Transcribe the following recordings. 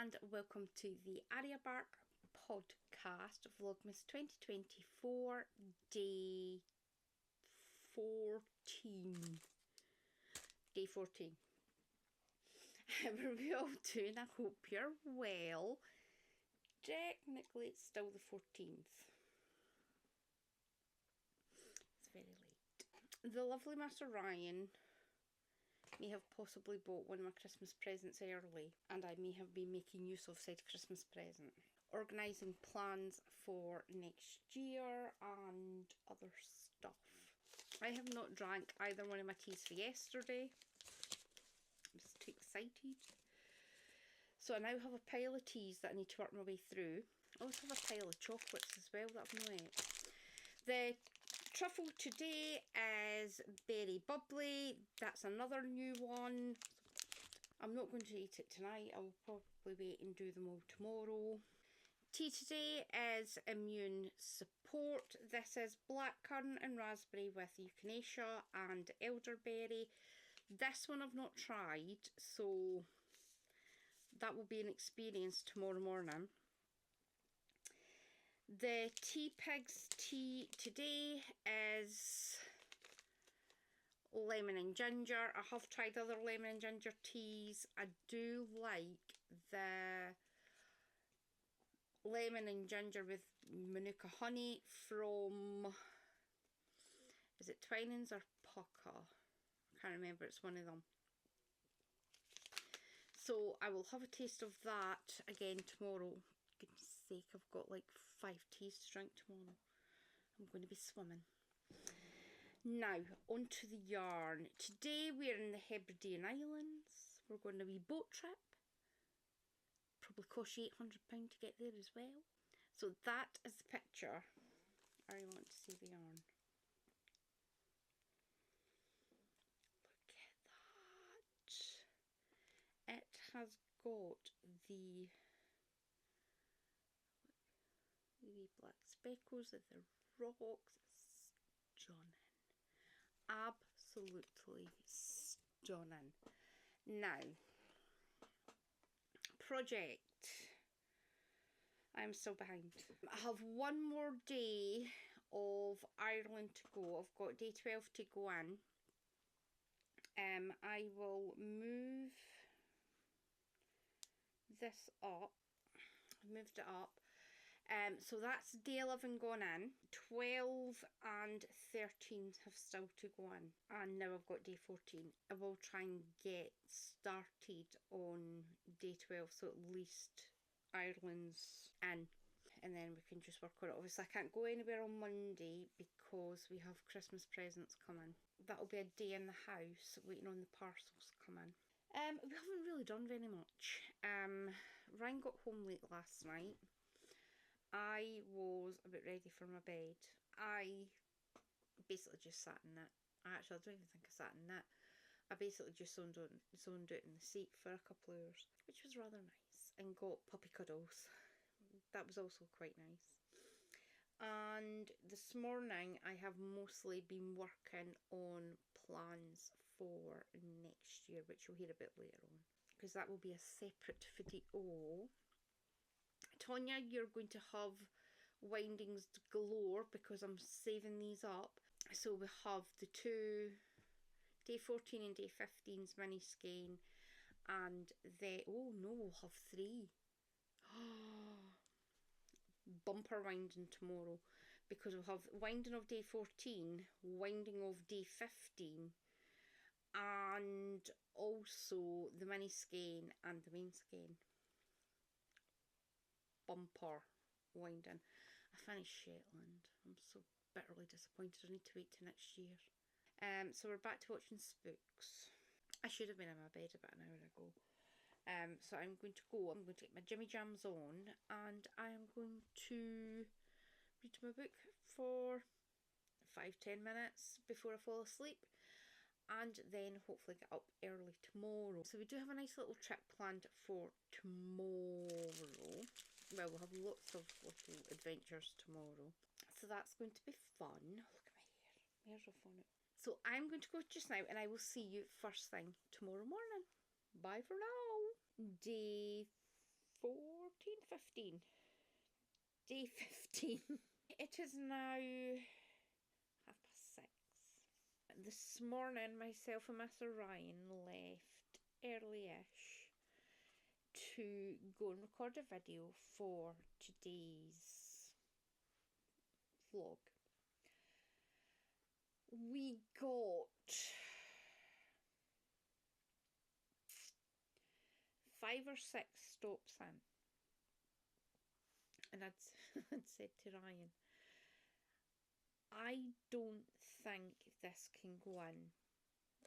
and welcome to the Arya Bark Podcast, Vlogmas 2024, day 14. Day 14. How are we all doing? I hope you're well. Technically, it's still the 14th. It's very late. The lovely Master Ryan may have possibly bought one of my Christmas presents early, and I may have been making use of said Christmas present. Organising plans for next year and other stuff. I have not drank either one of my teas for yesterday. I'm just too excited. So I now have a pile of teas that I need to work my way through. I also have a pile of chocolates as well that I've not ate. The truffle today is berry bubbly. That's another new one. I'm not going to eat it tonight. I'll probably wait and do them all tomorrow. Tea today is immune support. This is blackcurrant and raspberry with echinacea and elderberry. This one I've not tried, so that will be an experience tomorrow morning. The Tea Pigs tea today is lemon and ginger. I have tried other lemon and ginger teas. I do like the lemon and ginger with manuka honey from, is it Twinings or Pucka? I can't remember, it's one of them. So I will have a taste of that again tomorrow. For goodness sake, I've got like 5 teas to drink tomorrow. I'm going to be swimming. Now, on to the yarn. Today we're in the Hebridean Islands. We're going on a wee boat trip. Probably cost you £800 to get there as well. So that is the picture. I want to see the yarn. Look at that. It has got the wee black speckles of the rocks. It's stunning. Absolutely stunning. Now, project. I'm still behind. I have one more day of Ireland to go. I've got day 12 to go in. I will move this up. I've moved it up. So that's day 11 gone in. 12 and 13 have still to go in. And now I've got day 14. I will try and get started on day 12, so at least Ireland's in. And then we can just work on it. Obviously I can't go anywhere on Monday because we have Christmas presents coming. That'll be a day in the house waiting on the parcels to come in. We haven't really done very much. Ryan got home late last night. I was a bit ready for my bed. I basically just sat in it. Actually, I don't even think I sat in it. I basically just zoned out in the seat for a couple of hours, which was rather nice, and got puppy cuddles. That was also quite nice. And this morning I have mostly been working on plans for next year, which you'll hear a bit later on, because that will be a separate video. Tonya, you're going to have windings galore because I'm saving these up. So we have the two, day 14 and day 15's mini skein, and the, oh no, we'll have 3. Bumper winding tomorrow, because we'll have winding of day 14, winding of day 15, and also the mini skein and the main skein. Bumper winding. I finished Shetland. I'm so bitterly disappointed. I need to wait till next year. So we're back to watching Spooks. I should have been in my bed about an hour ago. So I'm going to go. I'm going to get my Jimmy Jams on, and I am going to read my book for 5-10 minutes before I fall asleep, and then hopefully get up early tomorrow. So we do have a nice little trip planned for tomorrow. Well, we'll have lots of little adventures tomorrow. So that's going to be fun. Look at my hair. My hair's all falling out. So I'm going to go just now, and I will see you first thing tomorrow morning. Bye for now. Day 14, 15. Day 15. It is now 6:30. This morning, myself and Mr. Ryan left early-ish to go and record a video for today's vlog. We got 5 or 6 stops in, and I'd said to Ryan, I don't think this can go in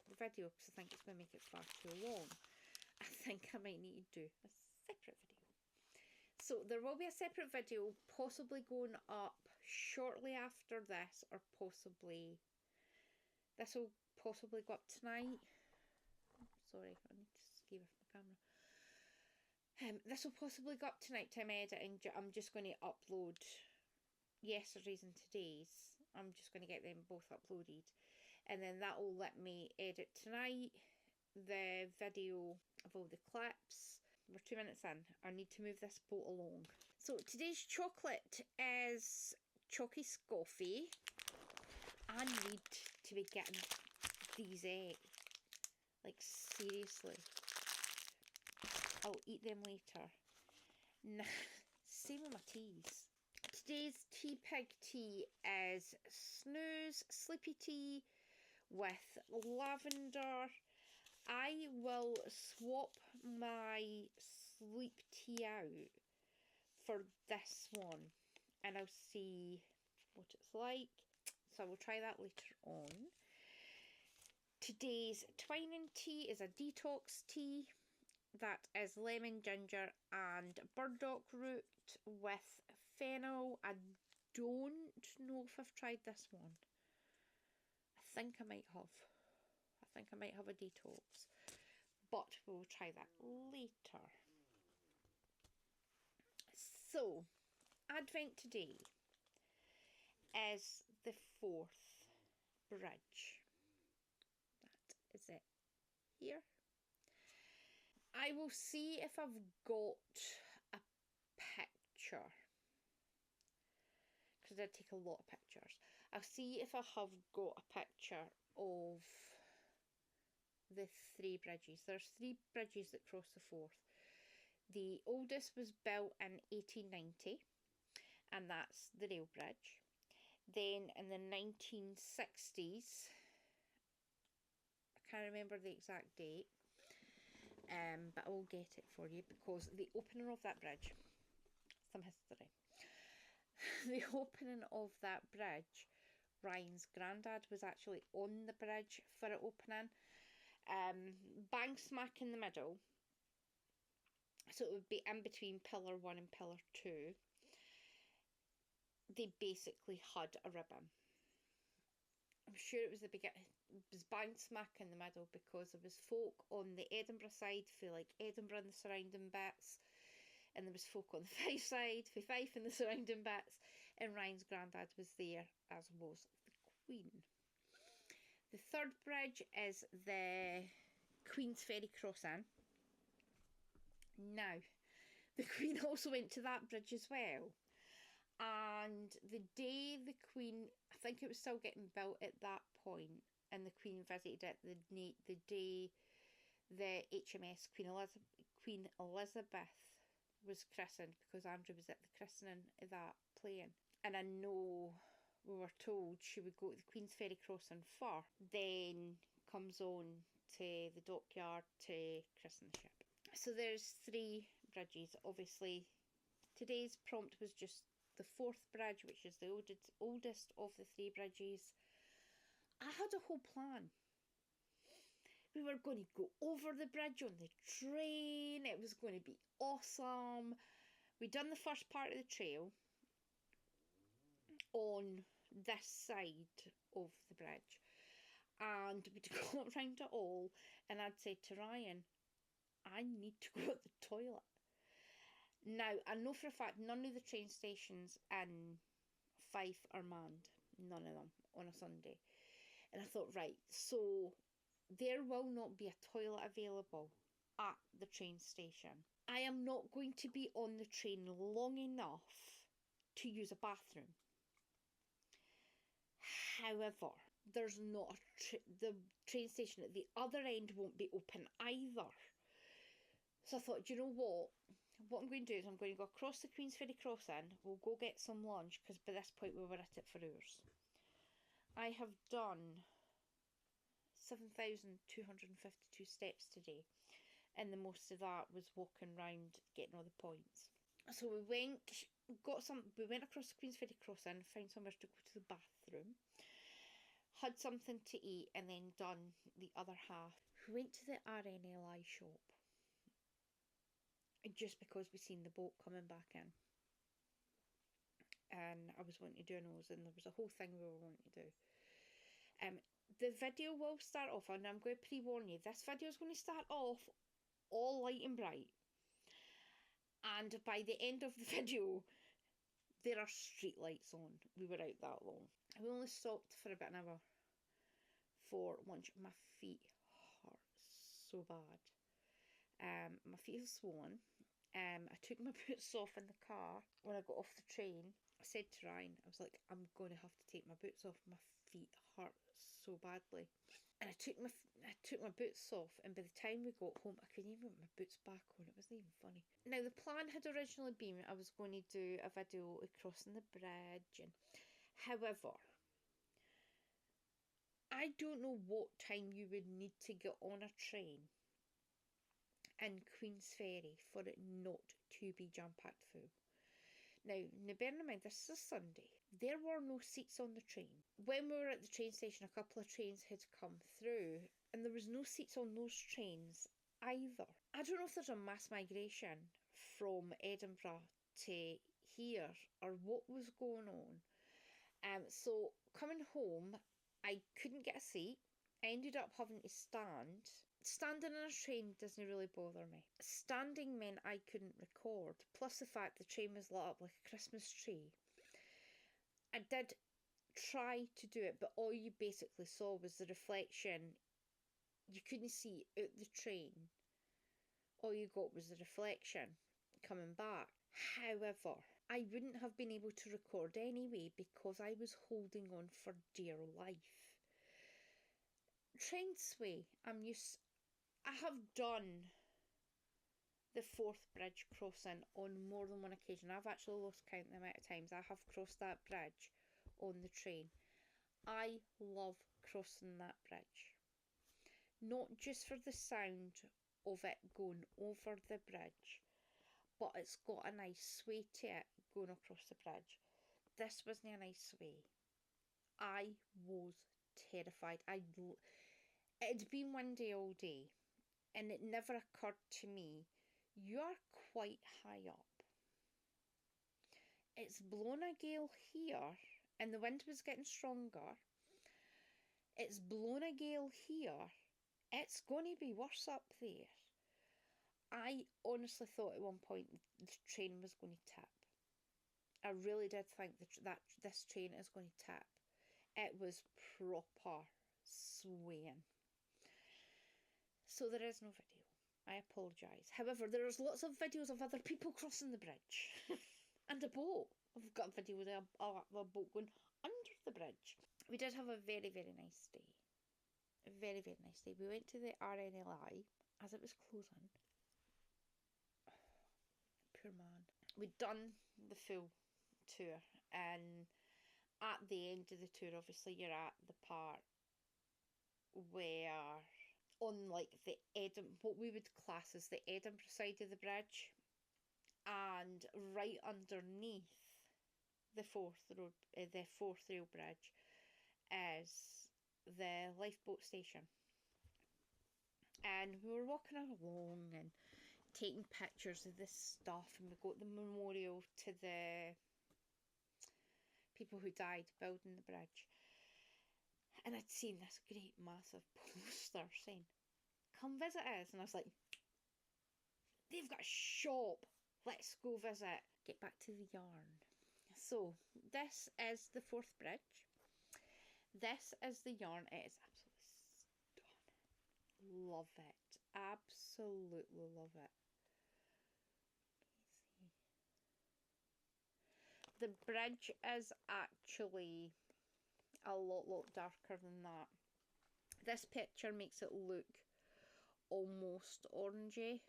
the video because I think it's going to make it far too long. I think I might need to do a separate video. So there will be a separate video possibly going up shortly after this, or possibly this will possibly go up tonight. Sorry, I need to skew off my camera. This will possibly go up tonight time editing. I'm just going to upload yesterday's and today's. I'm just going to get them both uploaded, and then that will let me edit tonight the video of all the clips. We're 2 minutes in. I need to move this boat along. So today's chocolate is Chalky Scoffy. I need to be getting these eggs. Like, seriously. I'll eat them later. Nah, same with my teas. Today's tea pig tea is Snooze Sleepy Tea with lavender. I will swap my sleep tea out for this one, and I'll see what it's like. So I will try that later on. Today's twining tea is a detox tea that is lemon, ginger and burdock root with fennel. I don't know if I've tried this one. I think I might have. I think I might have a detox, but we'll try that later. So, Advent today is the 4th bridge. That is it here. I will see if I've got a picture, because I take a lot of pictures. I'll see if I have got a picture of the 3 bridges. There's 3 bridges that cross the Forth. The oldest was built in 1890, and that's the rail bridge. Then in the 1960s, I can't remember the exact date, but I will get it for you, because the opening of that bridge, some history. The opening of that bridge, Ryan's granddad was actually on the bridge for it opening. Bang smack in the middle, so it would be in between pillar 1 and pillar 2. They basically had a ribbon. I'm sure it was the beginning. It was bang smack in the middle, because there was folk on the Edinburgh side for like Edinburgh and the surrounding bits, and there was folk on the Fife side for Fife and the surrounding bits, and Ryan's granddad was there, as was the Queen. The 3rd bridge is the Queen's Ferry crossing. Now, the Queen also went to that bridge as well. And the day the Queen, I think it was still getting built at that point, and the Queen visited it, the day the HMS Queen Elizabeth was christened, because Andrew was at the christening of that plane. And I know we were told she would go to the Queen's Ferry crossing first, then comes on to the dockyard to christen the ship. So there's 3 bridges. Obviously, today's prompt was just the 4th bridge, which is the oldest of the 3 bridges. I had a whole plan. We were going to go over the bridge on the train. It was going to be awesome. We'd done the first part of the trail on this side of the bridge, and we'd go around it all, and I'd said to Ryan, I need to go to the toilet. Now, I know for a fact none of the train stations in Fife are manned. None of them on a Sunday. And I thought, right, so there will not be a toilet available at the train station. I am not going to be on the train long enough to use a bathroom. However, there's not the train station at the other end won't be open either. So I thought, you know what? What I'm going to do is I'm going to go across the Queensferry crossing. We'll go get some lunch, because by this point we were at it for hours. I have done 7,252 steps today, and the most of that was walking around getting all the points. So we went across the Queensferry crossing, found somewhere to go to the bathroom, had something to eat, and then done the other half. We went to the RNLI shop, just because we seen the boat coming back in, and I was wanting to do a nose, and there was a whole thing we were wanting to do. The video will start off, and I'm going to pre-warn you, this video is going to start off all light and bright, and by the end of the video there are street lights on. We were out that long. We only stopped for about an hour for lunch. My feet hurt so bad. My feet are swollen. I took my boots off in the car when I got off the train. I said to Ryan, I was like, I'm going to have to take my boots off. My feet hurt so badly. And I took my boots off, and by the time we got home, I couldn't even put my boots back on. It wasn't even funny. Now, the plan had originally been I was going to do a video of crossing the bridge, and however, I don't know what time you would need to get on a train in Queensferry for it not to be jam-packed full. Now, bearing in mind, this is a Sunday. There were no seats on the train. When we were at the train station, a couple of trains had come through, and there was no seats on those trains either. I don't know if there's a mass migration from Edinburgh to here, or what was going on. So, coming home, I couldn't get a seat. I ended up having to stand. Standing in a train doesn't really bother me. Standing meant I couldn't record, plus the fact the train was lit up like a Christmas tree. I did try to do it, but all you basically saw was the reflection. You couldn't see out the train. All you got was the reflection coming back. However, I wouldn't have been able to record anyway because I was holding on for dear life. Train sway, I have done the Forth Bridge crossing on more than one occasion. I've actually lost count the amount of times I have crossed that bridge on the train. I love crossing that bridge. Not just for the sound of it going over the bridge, but it's got a nice sway to it going across the bridge. This wasn't a nice sway. I was terrified. It'd been windy all day, and it never occurred to me, you are quite high up. It's blown a gale here, and the wind was getting stronger. It's blown a gale here. It's going to be worse up there. I honestly thought at one point the train was going to tip. I really did think that this train is going to tip. It was proper swaying. So there is no video. I apologise. However, there's lots of videos of other people crossing the bridge. And a boat. I've got a video with a boat going under the bridge. We did have a very, very nice day. A very, very nice day. We went to the RNLI as it was closing. Poor man. We'd done the full tour, and at the end of the tour, obviously, you're at the part where on like the what we would class as the Edinburgh side of the bridge, and right underneath the Forth Rail Bridge is the lifeboat station. And we were walking along and taking pictures of this stuff, and we got the memorial to the people who died building the bridge. And I'd seen this great massive poster saying, "Come visit us." And I was like, they've got a shop. Let's go visit. Get back to the yarn. So, this is the Forth Bridge. This is the yarn. It is absolutely stunning. Love it. Absolutely love it. The bridge is actually a lot darker than that. This picture makes it look almost orangey.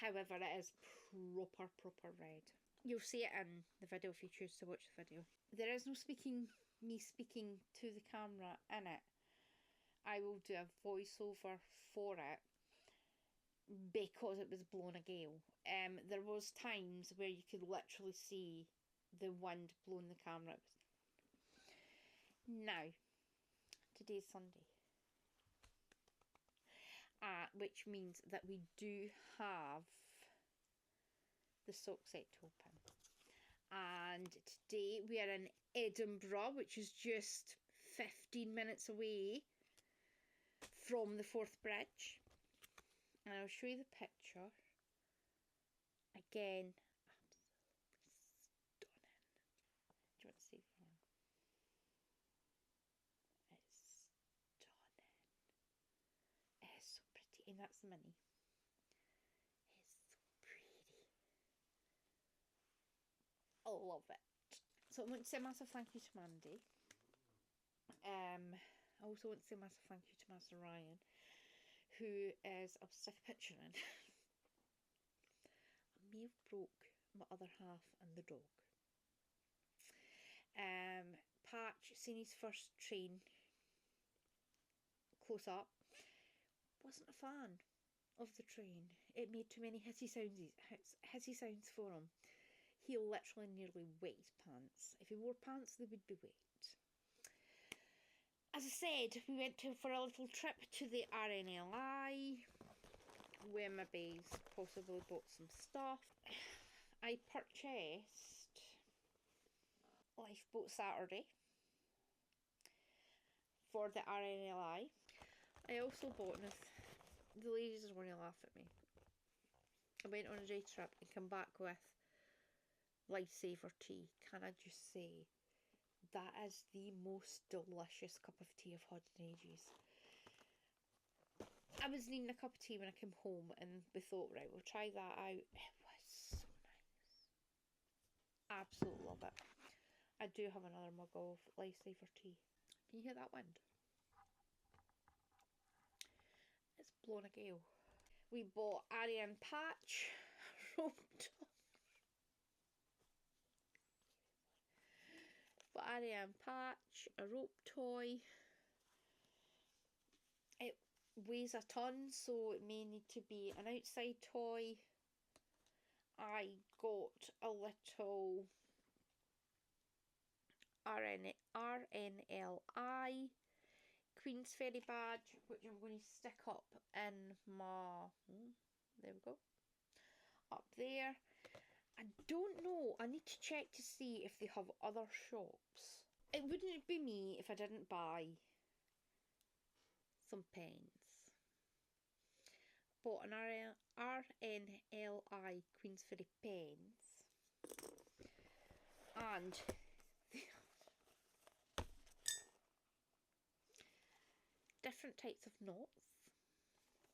However, it is proper red. You'll see it in the video if you choose to watch the video. There is no me speaking to the camera in it. I will do a voiceover for it because it was blowing a gale. There was times where you could literally see the wind blowing the camera. Now, today's Sunday. Which means that we do have the sock set open. And today we are in Edinburgh, which is just 15 minutes away from the Forth Bridge. And I'll show you the picture. Again, absolutely stunning. Do you want to see one? It's stunning. It's so pretty. And that's the mini. It's so pretty. I love it. So I want to say a massive thank you to Mandy. I also want to say a massive thank you to Master Ryan, who is, I'll stick a picture in. I may have broke my other half and the dog. Patch, seen his first train close up, wasn't a fan of the train. It made too many hissy sounds for him. He literally nearly wet his pants. If he wore pants, they would be wet. As I said, we went for a little trip to the RNLI, where my babes possibly bought some stuff. I purchased Lifeboat Saturday for the RNLI. I also bought, and the ladies are going to laugh at me, I went on a day trip and come back with Lifesaver tea. Can I just say, that is the most delicious cup of tea I've had in ages. I was needing a cup of tea when I came home, and we thought, right, we'll try that out. It was so nice. Absolutely love it. I do have another mug of Lifesaver tea. Can you hear that wind? It's blowing a gale. We bought Arya and Patch rope top. But Arya and Patch, a rope toy. It weighs a ton, so it may need to be an outside toy. I got a little RNLI Queen's Fairy badge, which I'm going to stick up in my, there we go, up there. I don't know, I need to check to see if they have other shops. It wouldn't be me if I didn't buy some pens. Bought an RNLI Queen's Fairy pens. And different types of knots.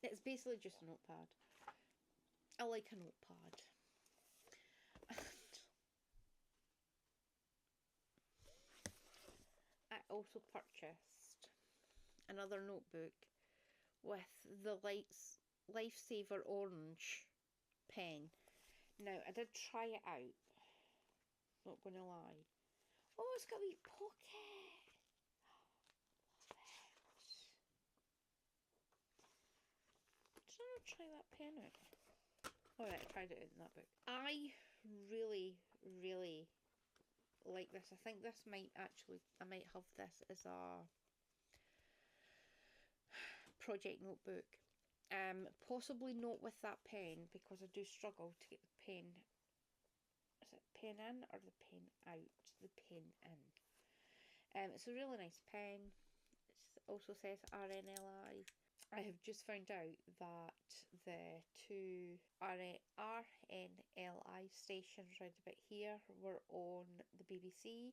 It's basically just a notepad. I like a notepad. I also purchased another notebook with the Lifesaver Orange pen. Now, I did try it out. Not going to lie. Oh, it's got a wee pocket. Did I not try that pen out? Alright, I tried it out in that book. I really like this. I think this might actually, I might have this as a project notebook. Possibly not with that pen, because I do struggle to get the pen. Is it pen in or the pen out? The pen in. It's a really nice pen. It also says RNLI. I have just found out that the two RNLI stations round about here were on the BBC.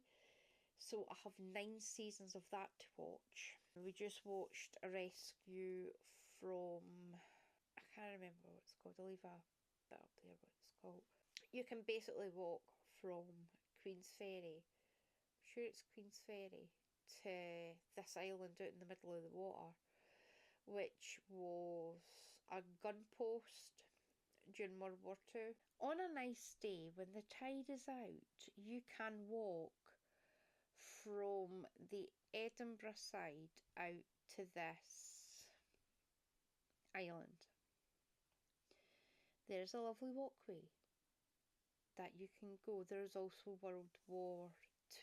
So I have 9 seasons of that to watch. We just watched a rescue from, I can't remember what it's called. I'll leave a bit up there what it's called. You can basically walk from Queen's Ferry, I'm sure it's Queen's Ferry, to this island out in the middle of the water, which was a gun post during World War II. On a nice day, when the tide is out, you can walk from the Edinburgh side out to this island. There's a lovely walkway that you can go. There's also World War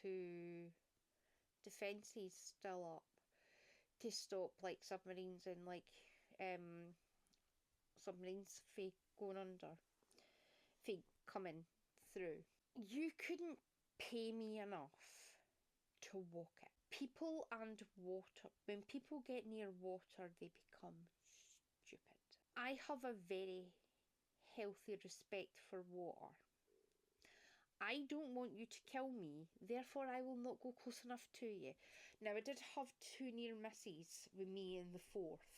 II defences still up to stop like submarines and like submarines fake going under, fake coming through. You couldn't pay me enough to walk it. People and water, when people get near water, they become stupid. I have a very healthy respect for water. I don't want you to kill me, therefore I will not go close enough to you. Now, I did have 2 near misses with me in the 4th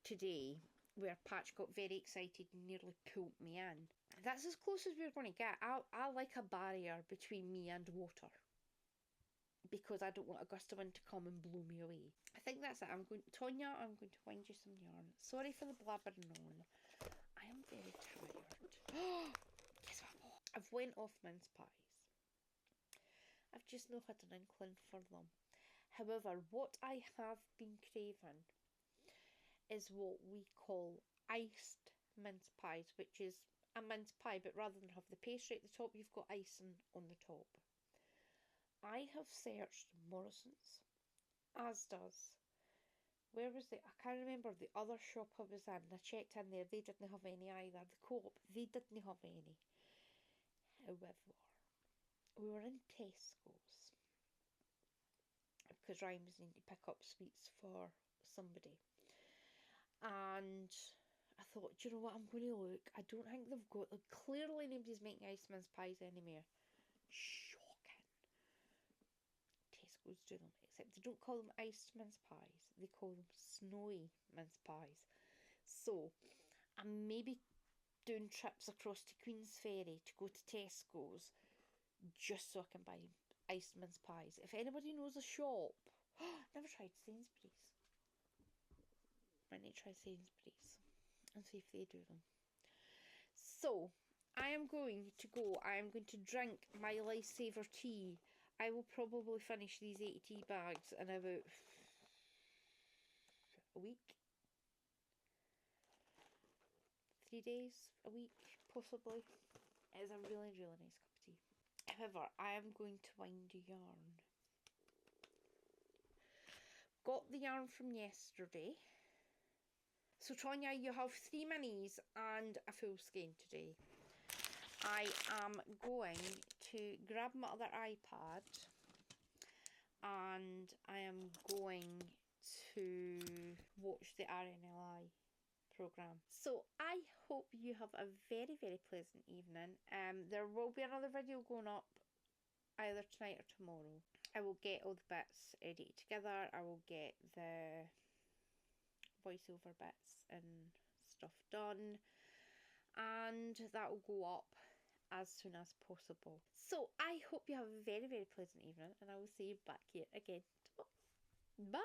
today, where Patch got very excited and nearly pulled me in. That's as close as we're going to get. I like a barrier between me and water, because I don't want a gust of wind to come and blow me away. I think that's it. Tonya, I'm going to wind you some yarn. Sorry for the blabbering on. I am very tired. Guess what? I've went off mince pies. I've just not had an inkling for them. However, what I have been craving is what we call iced mince pies, which is a mince pie, but rather than have the pastry at the top, you've got icing on the top. I have searched Morrison's, Asda's, where was it? I can't remember the other shop I was in. I checked in there, they didn't have any either. The Co-op, they didn't have any. However, we were in Tesco's because Ryan was needing to pick up sweets for somebody, and I thought, do you know what, I'm going to look. I don't think they've got, like, clearly nobody's making iced mince pies anymore. Shocking. Tesco's do them, except they don't call them iced mince pies, they call them snowy mince pies. So I'm maybe doing trips across to Queen's Ferry to go to Tesco's just so I can buy iced mince pies. If anybody knows a shop, never tried Sainsbury's. Might need to try Sainsbury's and see if they do them. So I am going to go. I am going to drink my lifesaver tea. I will probably finish these 80 tea bags in about a week. 3 days, a week, possibly. It is a really, really nice cup of tea. However, I am going to wind yarn. Got the yarn from yesterday. So Tonya, you have 3 minis and a full skein today. I am going to grab my other iPad and I am going to watch the RNLI programme. So I hope you have a very, very pleasant evening. There will be another video going up either tonight or tomorrow. I will get all the bits edited together. I will get the voiceover bits and stuff done, and that will go up as soon as possible. So I hope you have a very, very pleasant evening, and I will see you back here again tomorrow. Bye.